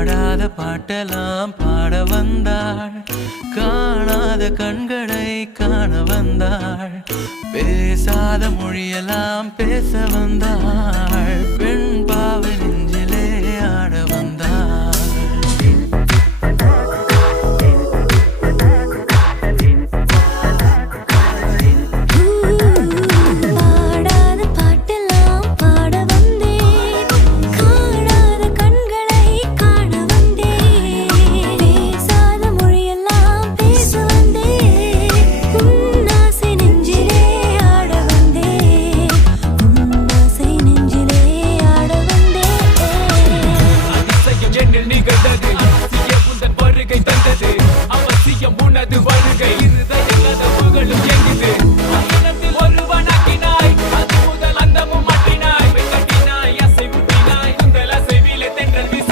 பாடாத பாட்டெல்லாம் பாட வந்தாள், காணாத கண்களை காண வந்தாள், பேசாத மொழியெல்லாம் பேச வந்தாள். பெண் பாவனை